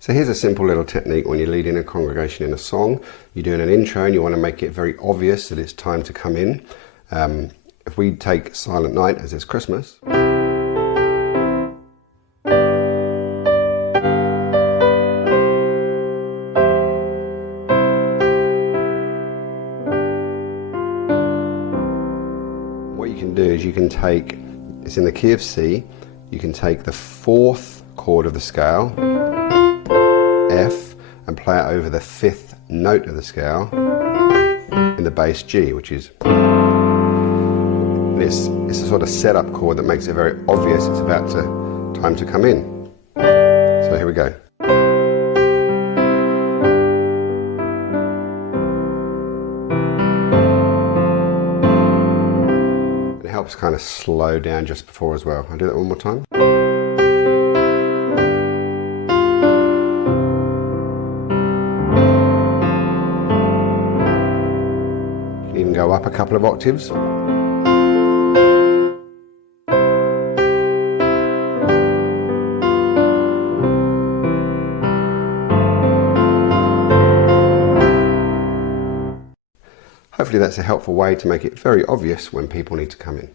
So here's a simple little technique when you're leading a congregation in a song. You're doing an intro and you want to make it very obvious that it's time to come in. If we take Silent Night as it's Christmas, what you can do is you can take, it's in the key of C, you can take the fourth chord of the scale, F, and play it over the fifth note of the scale in the bass G, which is, and it's a sort of setup chord that makes it very obvious it's about time to come in. So here we go. And it helps kind of slow down just before as well. I'll do that one more time. Even go up a couple of octaves. Hopefully that's a helpful way to make it very obvious when people need to come in.